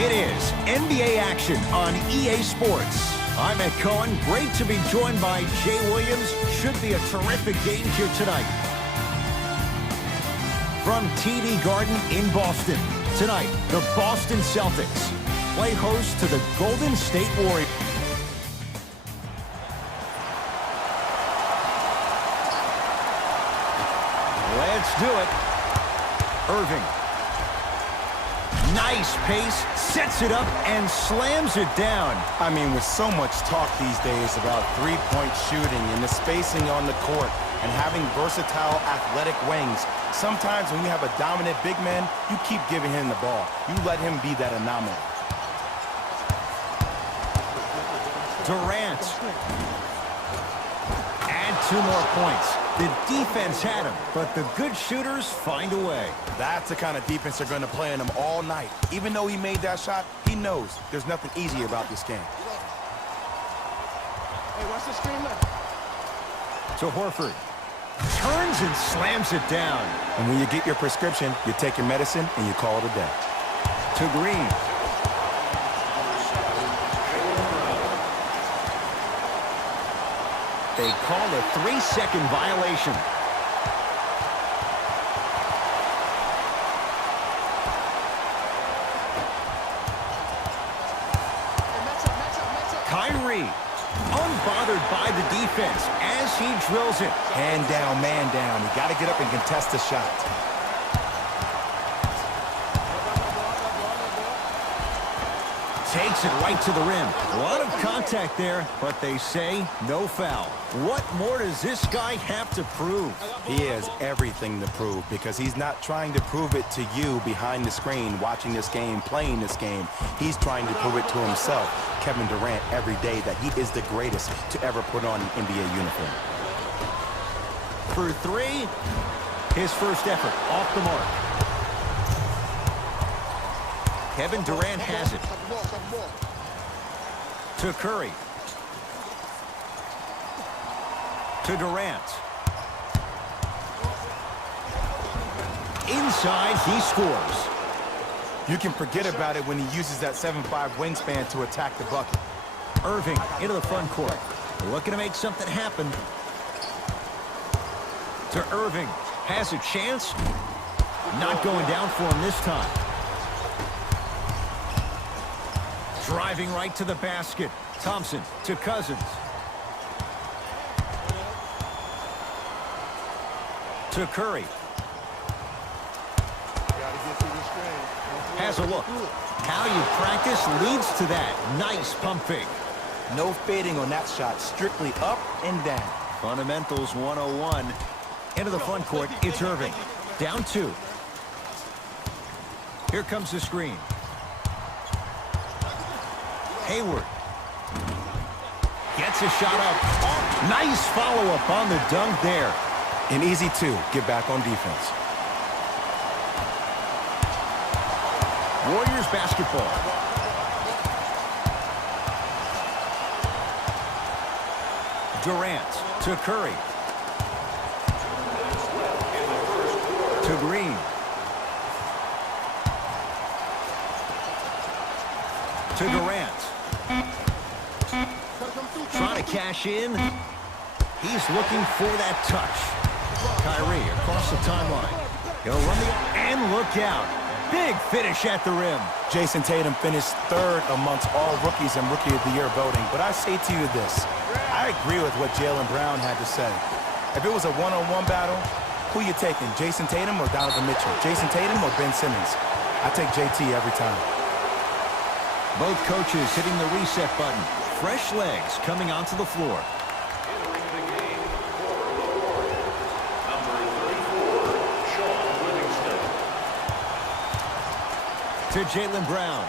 It is NBA action on EA Sports. I'm Ed Cohen. Great to be joined by Jay Williams. Should be a terrific game here tonight. From TD Garden in Boston. Tonight, the Boston Celtics play host to the Golden State Warriors. Let's do it. Irving. Nice pace, sets it up, and slams it down. I mean, with so much talk these days about three-point shooting and the spacing on the court and having versatile athletic wings, sometimes when you have a dominant big man, you keep giving him the ball. You let him be that anomaly. Durant. Add 2 more points. The defense had him, but the good shooters find a way. That's the kind of defense they're going to play on him all night. Even though he made that shot, he knows there's nothing easy about this game. Hey, watch the screen now. To Horford. Turns and slams it down. And when you get your prescription, you take your medicine and you call it a day. To Green. They call a 3-second violation. Kyrie, unbothered by the defense as he drills it. Hand down, man down. You got to get up and contest the shot. Takes it right to the rim. A lot of contact there, but they say no foul. What more does this guy have to prove? He has everything to prove because he's not trying to prove it to you behind the screen, watching this game, playing this game. He's trying to prove it to himself, Kevin Durant, every day that he is the greatest to ever put on an NBA uniform. For 3, his first effort off the mark. Kevin Durant has it. To Curry. To Durant. Inside, he scores. You can forget about it when he uses that 7'5" wingspan to attack the bucket. Irving into the front court. Looking to make something happen. To Irving. Has a chance. Not going down for him this time. Driving right to the basket. Thompson to Cousins. To Curry. Has a look. How you practice leads to that. Nice pump fake. No fading on that shot. Strictly up and down. Fundamentals 101. Into the front court. It's Irving. Down 2. Here comes the screen. Hayward. Gets a shot up. Oh, nice follow-up on the dunk there. And easy, too. Get back on defense. Warriors basketball. Durant to Curry. To Green. To Durant. Trying to cash in. He's looking for that touch. Kyrie across the timeline. He'll run the... And look out. Big finish at the rim. Jason Tatum finished 3rd amongst all rookies in Rookie of the Year voting. But I say to you this. I agree with what Jaylen Brown had to say. If it was a one-on-one battle, who you taking? Jason Tatum or Donovan Mitchell? Jason Tatum or Ben Simmons? I take JT every time. Both coaches hitting the reset button. Fresh legs coming onto the floor. To Jaylen Brown.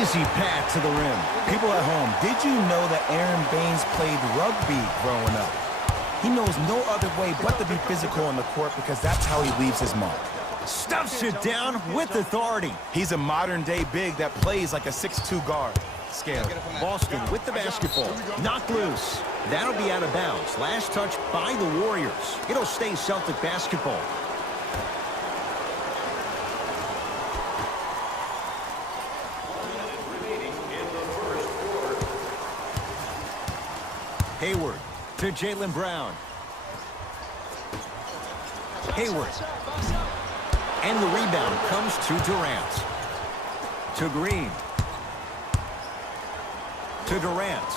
Easy path to the rim. People at home, did you know that Aaron Baines played rugby growing up? He knows no other way but to be physical on the court because that's how he leaves his mark. Stuffs it down with authority. He's a modern-day big that plays like a 6'2" guard. Scary. Boston with the basketball. Knocked loose. That'll be out of bounds. Last touch by the Warriors. It'll stay Celtic basketball. Hayward to Jaylen Brown. Hayward. And the rebound comes to Durant. To Green. To Durant.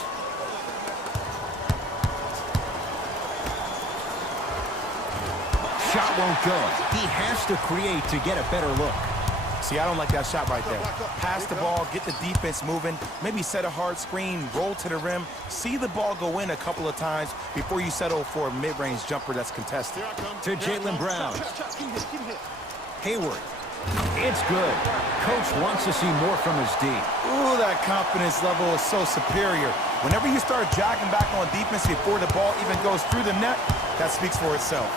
Shot won't go. He has to create to get a better look. See, I don't like that shot right there. Pass the ball, get the defense moving, maybe set a hard screen, roll to the rim, see the ball go in a couple of times before you settle for a mid-range jumper that's contested. To Jaylen Brown. Hayward. It's good. Coach wants to see more from his D. Ooh, that confidence level is so superior. Whenever you start jogging back on defense before the ball even goes through the net, that speaks for itself.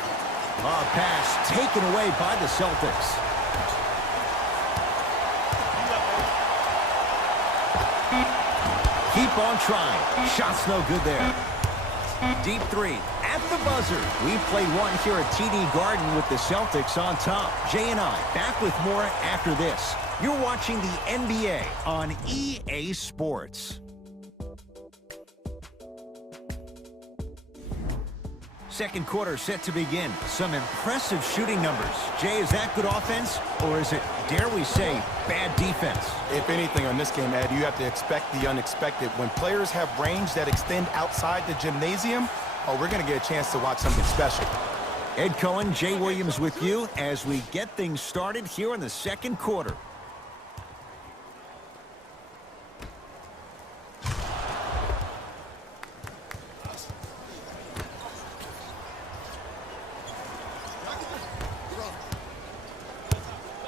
Pass taken away by the Celtics. Keep on trying. Shot's no good there. Deep three at the buzzer. We played one here at TD Garden with the Celtics on top. Jay and I back with more after this. You're watching the NBA on EA Sports. Second quarter set to begin. Some impressive shooting numbers. Jay, is that good offense, or is it, dare we say, bad defense? If anything on this game, Ed, you have to expect the unexpected. When players have range that extend outside the gymnasium, we're going to get a chance to watch something special. Ed Cohen, Jay Williams with you as we get things started here in the second quarter.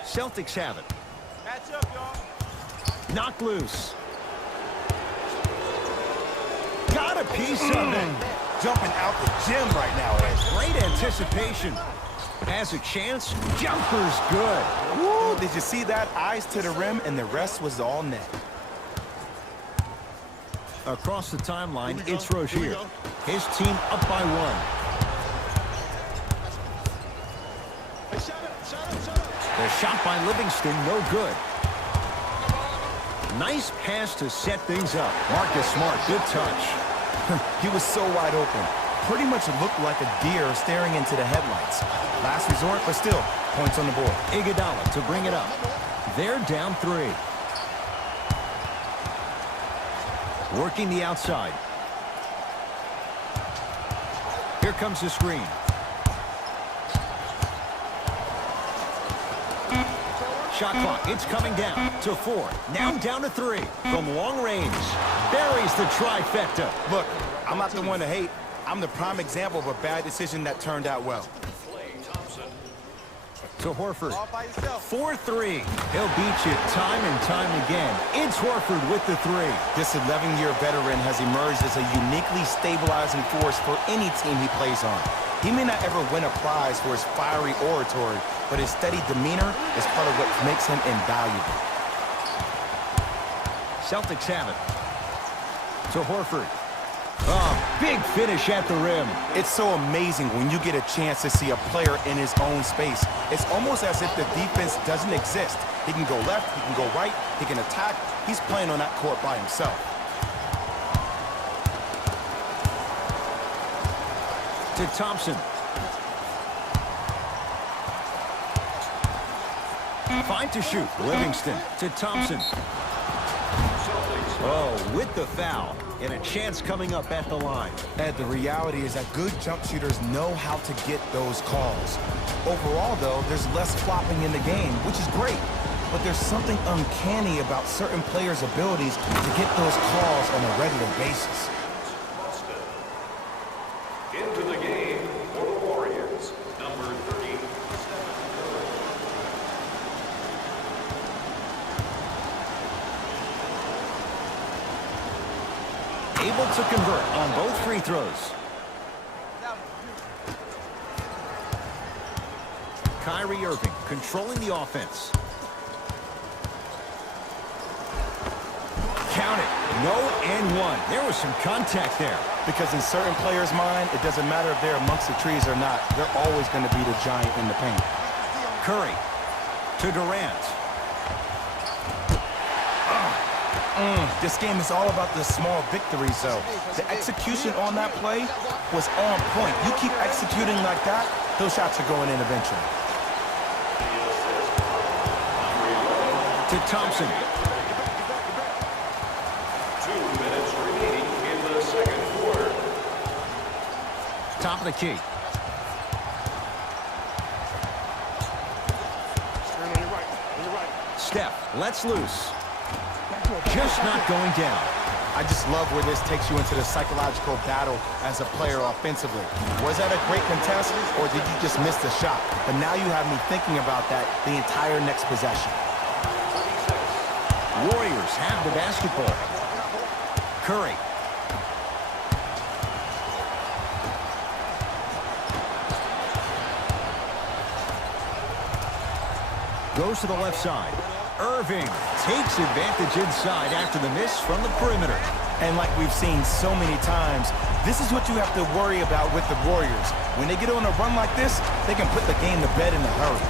Celtics have it. Match up, y'all. Knocked loose. Got a piece of it. Jumping out the gym right now, Ed. Great anticipation. Has a chance. Jumper's good. Woo, did you see that? Eyes to the rim, and the rest was all net. Across the timeline, it's Rozier. His team up by one. The shot by Livingston, no good. Nice pass to set things up. Marcus Smart, good touch. He was so wide open. Pretty much looked like a deer staring into the headlights. Last resort, but still, points on the board. Iguodala to bring it up. They're down three. Working the outside. Here comes the screen. Shot clock, it's coming down to 4. Now down to 3 from long range. Buries the trifecta. Look, I'm not the one to hate. I'm the prime example of a bad decision that turned out well. To Horford. 4-3. He'll beat you time and time again. It's Horford with the 3. This 11-year veteran has emerged as a uniquely stabilizing force for any team he plays on. He may not ever win a prize for his fiery oratory, but his steady demeanor is part of what makes him invaluable. Celtics have it. To Horford. Oh, big finish at the rim. It's so amazing when you get a chance to see a player in his own space. It's almost as if the defense doesn't exist. He can go left, he can go right, he can attack. He's playing on that court by himself. To Thompson. Fine to shoot. Livingston to Thompson. Oh, with the foul. And a chance coming up at the line. Ed, the reality is that good jump shooters know how to get those calls. Overall, though, there's less flopping in the game, which is great. But there's something uncanny about certain players' abilities to get those calls on a regular basis. Into the game for the Warriors, number 37. Able to convert on both free throws. Kyrie Irving controlling the offense. Count it. No and one. There was some contact there. Because in certain players' mind, it doesn't matter if they're amongst the trees or not. They're always going to be the giant in the paint. Curry to Durant. This game is all about the small victories, though. The execution on that play was on point. You keep executing like that, those shots are going in eventually. To Thompson. 2 minutes remaining in the second quarter. Top of the key. Steph lets loose. Just not going down. I just love where this takes you into the psychological battle as a player offensively. Was that a great contest, or did you just miss the shot? But now you have me thinking about that the entire next possession. Warriors have the basketball. Curry. Goes to the left side. Irving takes advantage inside after the miss from the perimeter. And like we've seen so many times, this is what you have to worry about with the Warriors. When they get on a run like this, they can put the game to bed in a hurry.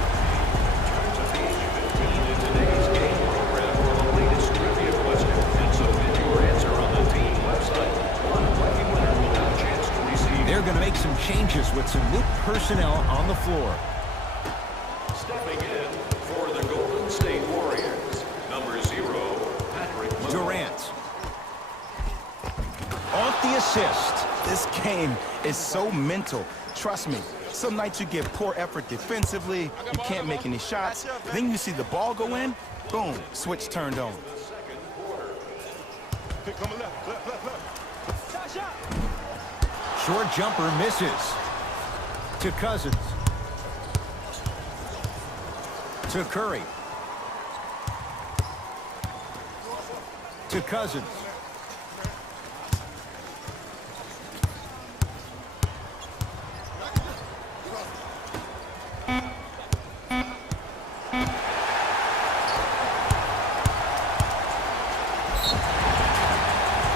Turns of page 15 in today's game program for the latest trivia question. And submit your answer on the team website. One lucky winner will have a chance to receive. They're going to make some changes with some new personnel on the floor. Stepping in for the Golden State Warriors, number 0, Patrick Durant. Off the assist. This game is so mental. Trust me, some nights you give poor effort defensively, you can't make any shots, then you see the ball go in, boom, switch turned on. Short jumper misses. To Cousins. To Curry. To Cousins.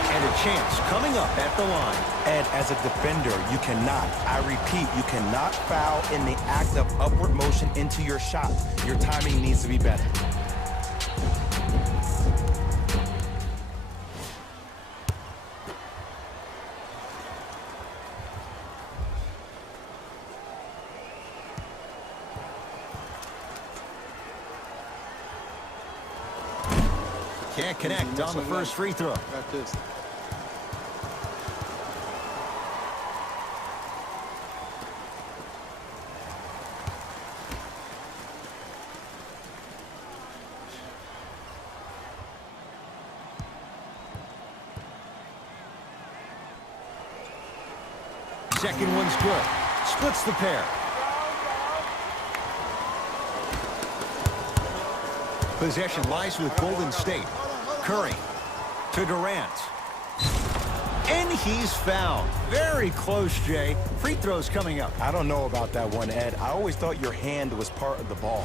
And a chance coming up at the line. Ed, as a defender, you cannot, I repeat, you cannot foul in the act of upward motion into your shot. Your timing needs to be better. Can't connect on the first free throw. Second one's good. Splits the pair. Possession lies with Golden State. Curry to Durant. And he's fouled. Very close, Jay. Free throws coming up. I don't know about that one, Ed. I always thought your hand was part of the ball.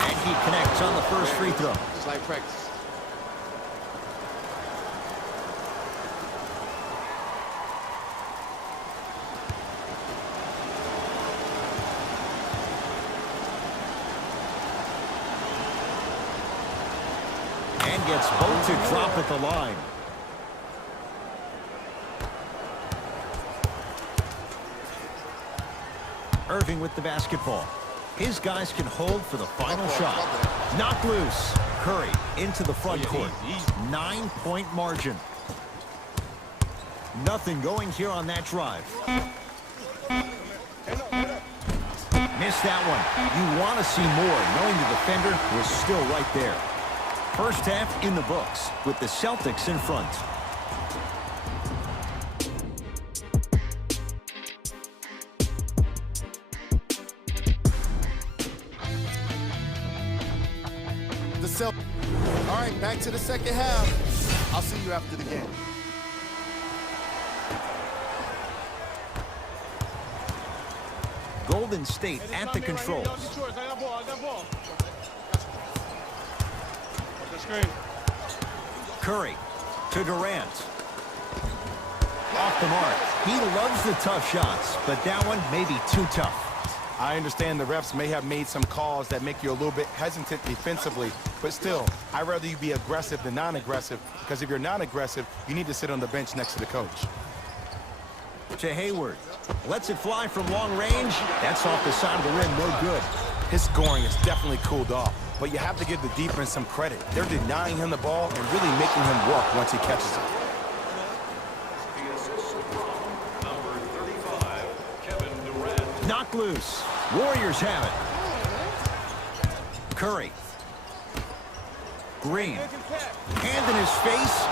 And he connects on the first free throw. It's like practice. And gets both to drop at the line. Irving with the basketball. His guys can hold for the final shot. Knocked loose. Curry into the front court. 9-point margin. Nothing going here on that drive. Missed that one. You want to see more, knowing the defender was still right there. First half in the books with the Celtics in front. All right, back to the second half. I'll see you after the game. Golden State at the controls. Curry To Durant. Off the mark. He loves the tough shots, but that one may be too tough. I understand the refs may have made some calls that make you a little bit hesitant defensively, but still, I'd rather you be aggressive than non-aggressive, because if you're non-aggressive, you need to sit on the bench next to the coach. To Hayward. Lets it fly from long range. That's off the side of the rim, no good. His scoring is definitely cooled off, but you have to give the defense some credit. They're denying him the ball and really making him work once he catches it. The assist from number 35, Kevin Durant. Knocked loose. Warriors have it. Curry. Green. Hand in his face.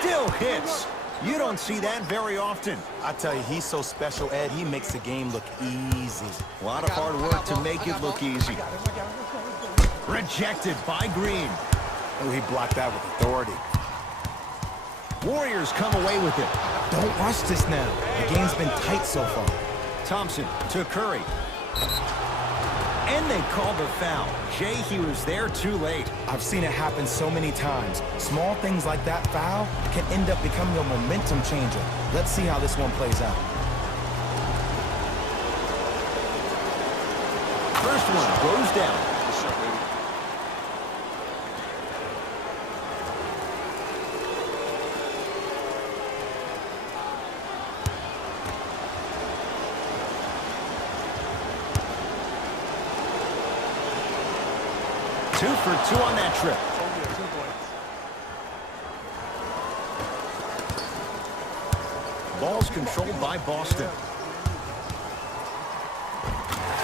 Still hits. You don't see that very often. I tell you, he's so special, Ed. He makes the game look easy. A lot of hard work to make it look easy. Rejected by Green. Oh, he blocked that with authority. Warriors come away with it. Don't rush this now. The game's been tight so far. Thompson to Curry. And they called the foul. Jay, he was there too late. I've seen it happen so many times. Small things like that foul can end up becoming a momentum changer. Let's see how this one plays out. First one goes down. 2 for 2 on that trip. Ball's controlled by Boston.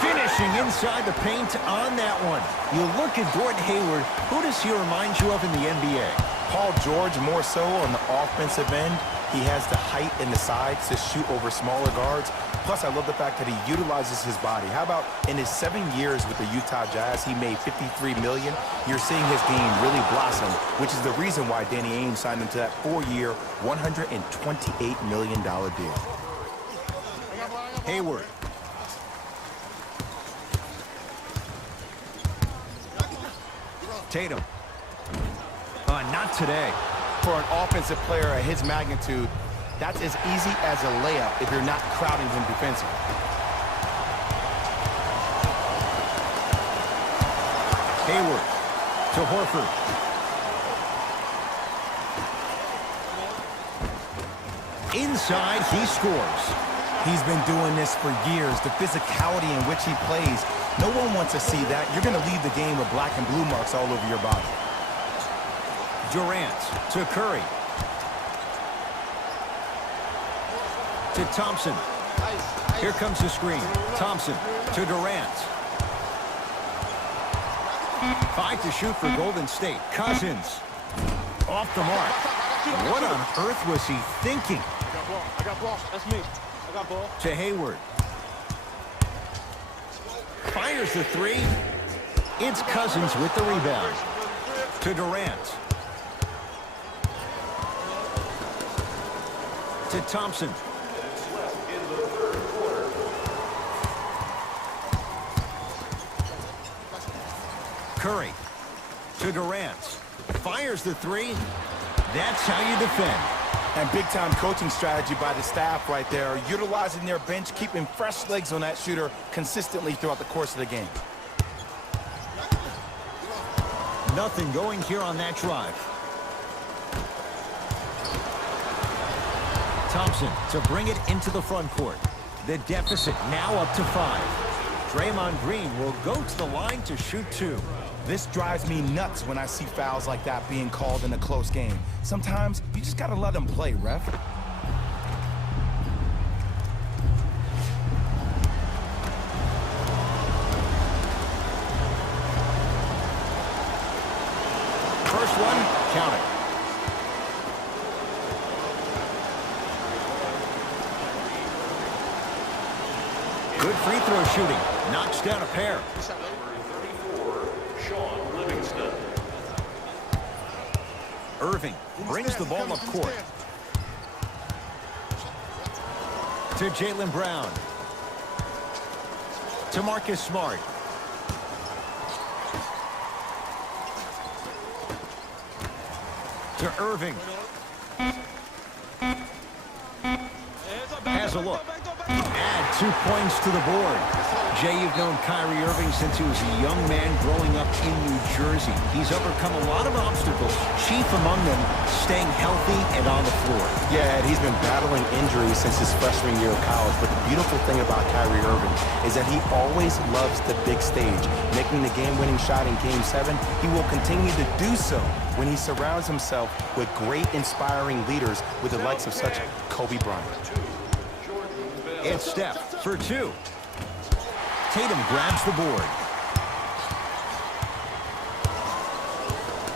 Finishing inside the paint on that one. You look at Gordon Hayward. Who does he remind you of in the NBA? Paul George more so on the offensive end. He has the height and the size to shoot over smaller guards. Plus, I love the fact that he utilizes his body. How about in his 7 years with the Utah Jazz, he made $53 million. You're seeing his game really blossom, which is the reason why Danny Ainge signed him to that 4-year, $128 million deal. Hayward. Tatum. Not today. For an offensive player at his magnitude, that's as easy as a layup if you're not crowding him defensively. Hayward to Horford. Inside, he scores. He's been doing this for years. The physicality in which he plays, no one wants to see that. You're going to leave the game with black and blue marks all over your body. Durant to Curry. To Thompson. Here comes the screen. Thompson to Durant. 5 to shoot for Golden State. Cousins. Off the mark. What on earth was he thinking? I got ball. That's me. I got ball. To Hayward. Fires the 3. It's Cousins with the rebound. To Durant. To Thompson. Curry to Durant. Fires the 3. That's how you defend. And big-time coaching strategy by the staff right there, utilizing their bench, keeping fresh legs on that shooter consistently throughout the course of the game. Nothing going here on that drive. Thompson to bring it into the front court. The deficit now up to 5. Draymond Green will go to the line to shoot 2. This drives me nuts when I see fouls like that being called in a close game. Sometimes you just gotta let them play, ref. First one, count it. Good free throw shooting. Knocks down a pair. Irving brings the ball up court. To Jaylen Brown. To Marcus Smart. To Irving. has a look. Add 2 points to the board. Jay, you've known Kyrie Irving since he was a young man growing up in New Jersey. He's overcome a lot of obstacles, chief among them staying healthy and on the floor. Yeah, Ed, he's been battling injuries since his freshman year of college, but the beautiful thing about Kyrie Irving is that he always loves the big stage. Making the game-winning shot in Game 7, he will continue to do so when he surrounds himself with great, inspiring leaders with the likes of such Kobe Bryant. It's Steph for 2. Tatum grabs the board.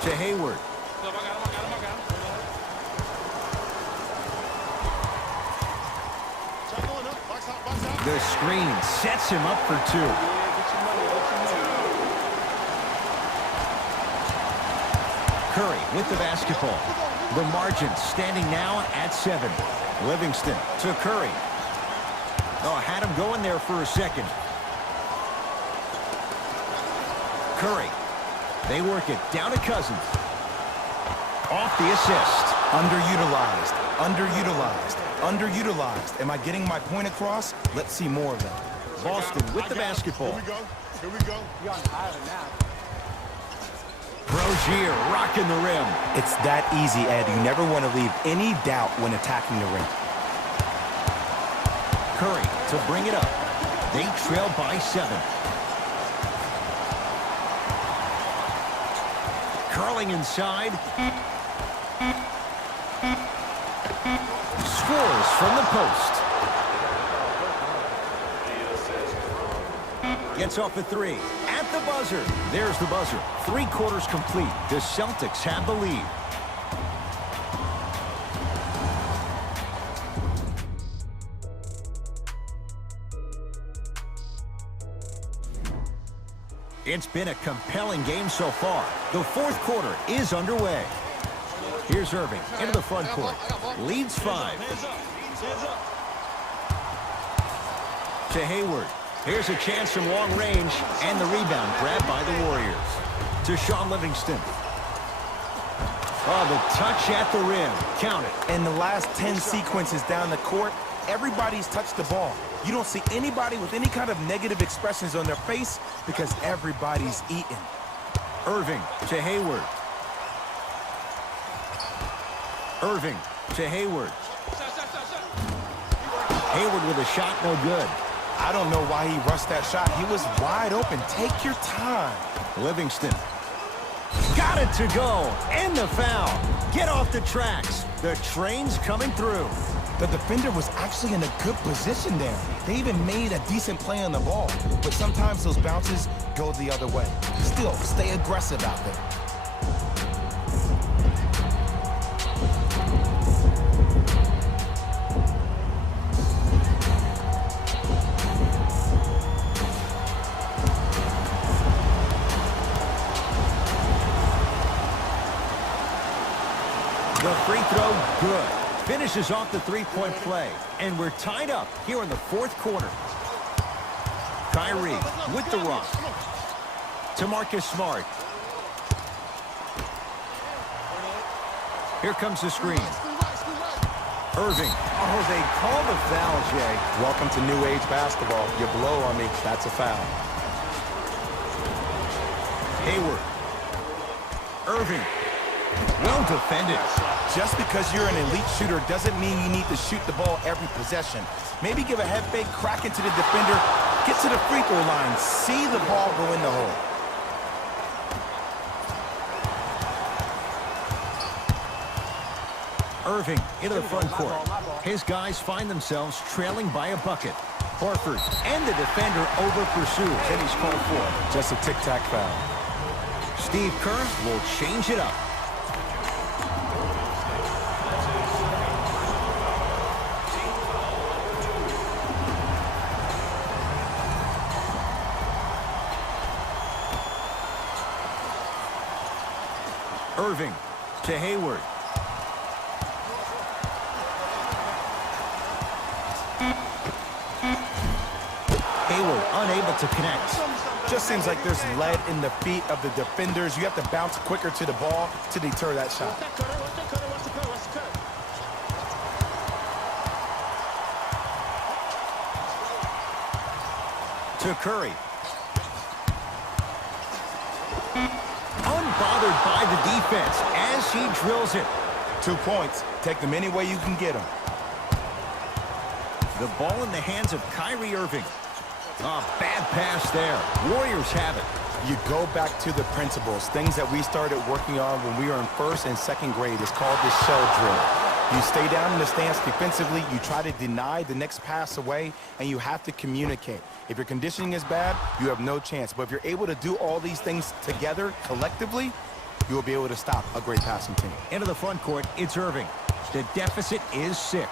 To Hayward. The screen sets him up for 2. Curry with the basketball. The margin standing now at 7. Livingston to Curry. Oh, had him going there for a second. Curry. They work it down to Cousins. Off the assist. Underutilized, underutilized, underutilized. Am I getting my point across? Let's see more of that. Boston with the basketball. Here we go. Here we go. You're on island now. Rozier rocking the rim. It's that easy, Ed. You never want to leave any doubt when attacking the rim. Curry to bring it up. They trail by 7. Curling inside. Scores from the post. Gets off a 3. At the buzzer. There's the buzzer. 3 quarters complete. The Celtics have the lead. It's been a compelling game so far. The 4th quarter is underway. Here's Irving into the front court. Leads 5. To Hayward. Here's a chance from long range, and the rebound grabbed by the Warriors. To Shaun Livingston. Oh, the touch at the rim. Count it. In the last 10 sequences down the court, everybody's touched the ball. You don't see anybody with any kind of negative expressions on their face because everybody's eating. Irving to Hayward. Irving to Hayward. Hayward with a shot, no good. I don't know why he rushed that shot. He was wide open. Take your time. Livingston. Got it to go. And the foul. Get off the tracks. The train's coming through. The defender was actually in a good position there. They even made a decent play on the ball. But sometimes those bounces go the other way. Still, stay aggressive out there. The free throw, good. Finishes off the three-point play. And we're tied up here in the 4th quarter. Kyrie with the run. To Marcus Smart. Here comes the screen. Irving. Oh, they call the foul, Jay. Welcome to new age basketball. You blow on me, that's a foul. Hayward. Irving. Well defended. Just because you're an elite shooter doesn't mean you need to shoot the ball every possession. Maybe give a head fake, crack into the defender, get to the free throw line, see the ball go in the hole. Irving into the front court. His guys find themselves trailing by a bucket. Horford and the defender over pursues, and he's called for. Just a tic-tac foul. Steve Kerr will change it up. Irving to Hayward. Hayward unable to connect. Just seems like there's lead in the feet of the defenders. You have to bounce quicker to the ball to deter that shot. To Curry. Unbothered by the defense as he drills it. 2 points. Take them any way you can get them. The ball in the hands of Kyrie Irving. Bad pass there. Warriors have it. You go back to the principles, things that we started working on when we were in 1st and 2nd grade. It's called the shell drill. You stay down in the stance defensively, you try to deny the next pass away, and you have to communicate. If your conditioning is bad, you have no chance. But if you're able to do all these things together, collectively, you will be able to stop a great passing team. Into the front court, it's Irving. The deficit is 6.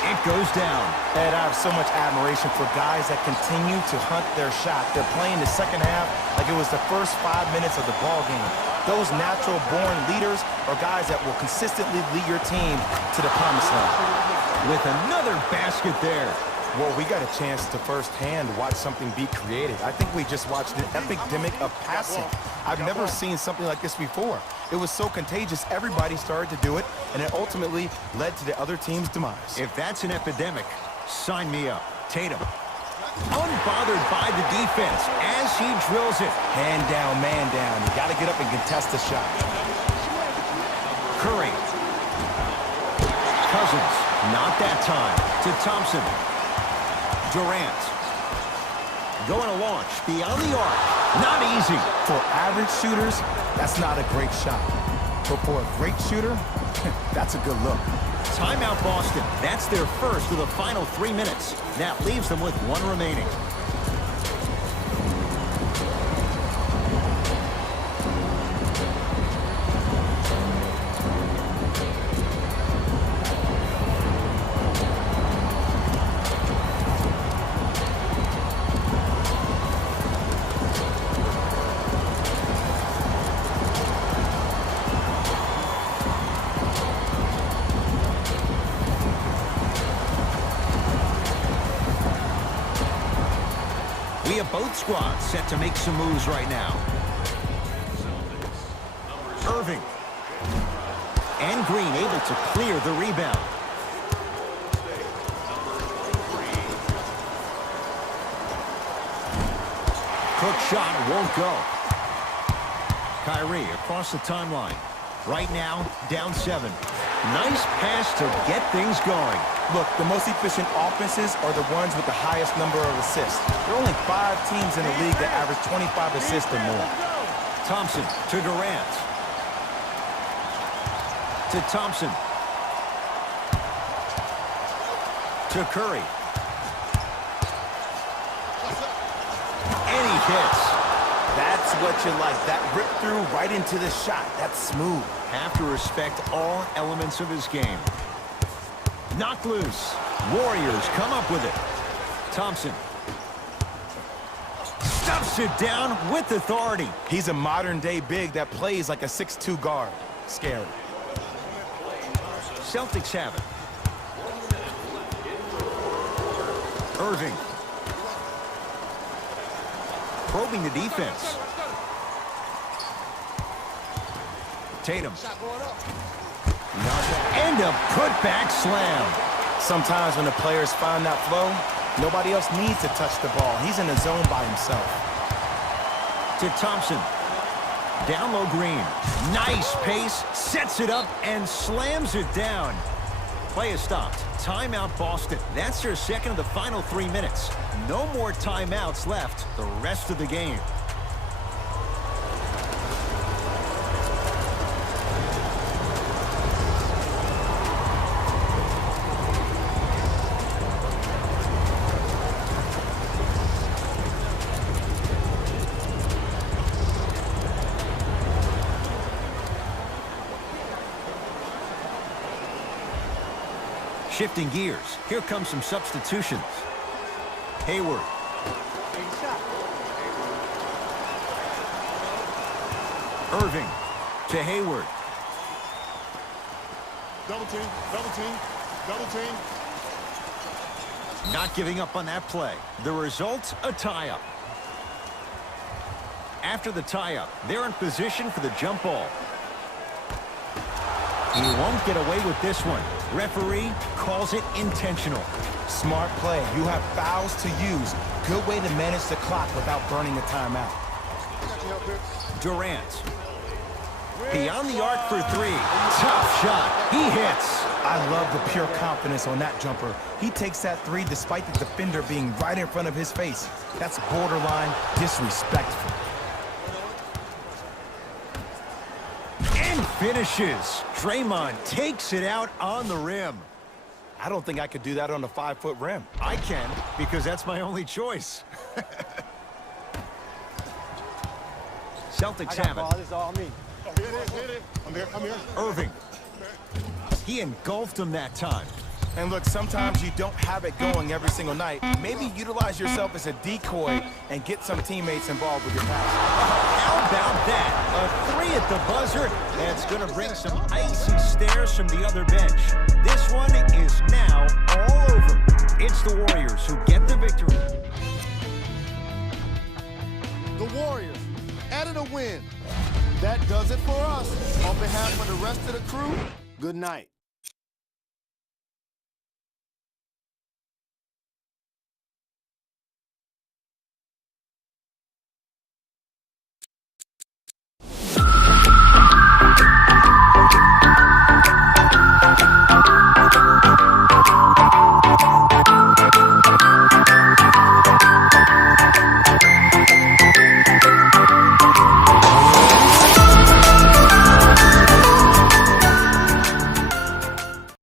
It goes down. Ed, I have so much admiration for guys that continue to hunt their shot. They're playing the second half like it was the first 5 minutes of the ball game. Those natural-born leaders are guys that will consistently lead your team to the promised land. With another basket there. Well, we got a chance to firsthand watch something be created. I think we just watched an epidemic of passing. I've never seen something like this before. It was so contagious, everybody started to do it, and it ultimately led to the other team's demise. If that's an epidemic, sign me up. Tatum. Unbothered by the defense as he drills it. Hand down, man down. You got to get up and contest the shot. Curry. Cousins. Not that time. To Thompson. Durant. Going to launch beyond the arc. Not easy. For average shooters, that's not a great shot. But for a great shooter, that's a good look. Timeout Boston. That's their first of the final 3 minutes. That leaves them with 1 remaining. We have both squads set to make some moves right now. Irving. And Green able to clear the rebound. Cook shot won't go. Kyrie across the timeline. Right now, down 7. Nice pass to get things going. Look, the most efficient offenses are the ones with the highest number of assists. There are only 5 teams in the league that average 25 assists or more. Thompson to Durant. To Thompson. To Curry. And he hits. That's what you like. That rip through right into the shot. That's smooth. Have to respect all elements of his game. Knocked loose. Warriors come up with it. Thompson. Stuffs it down with authority. He's a modern-day big that plays like a 6'2 guard. Scary. Celtics have it. Irving. Probing the defense. Tatum. And a putback slam. Sometimes when the players find that flow, nobody else needs to touch the ball. He's in the zone by himself. To Thompson. Down low Green. Nice pace. Sets it up and slams it down. Play is stopped. Timeout Boston. That's their second of the final 3 minutes. No more timeouts left the rest of the game. Shifting gears. Here comes some substitutions. Hayward. Irving to Hayward. Double team, double team, double team. Not giving up on that play. The result, a tie-up. After the tie-up, they're in position for the jump ball. He won't get away with this one. Referee calls it intentional. Smart play. You have fouls to use. Good way to manage the clock without burning a timeout. Durant. Beyond the arc for three. Tough shot. He hits. I love the pure confidence on that jumper. He takes that three despite the defender being right in front of his face. That's borderline disrespectful. And finishes. Draymond takes it out on the rim. I don't think I could do that on a 5-foot rim. I can, because that's my only choice. Celtics have it. This is all me. Hit it. I'm here. Irving. He engulfed him that time. And look, sometimes you don't have it going every single night. Maybe utilize yourself as a decoy and get some teammates involved with your pass. How about that? A three at the buzzer. That's going to bring some icy stares from the other bench. This one is now all over. It's the Warriors who get the victory. The Warriors added a win. That does it for us. On behalf of the rest of the crew, good night.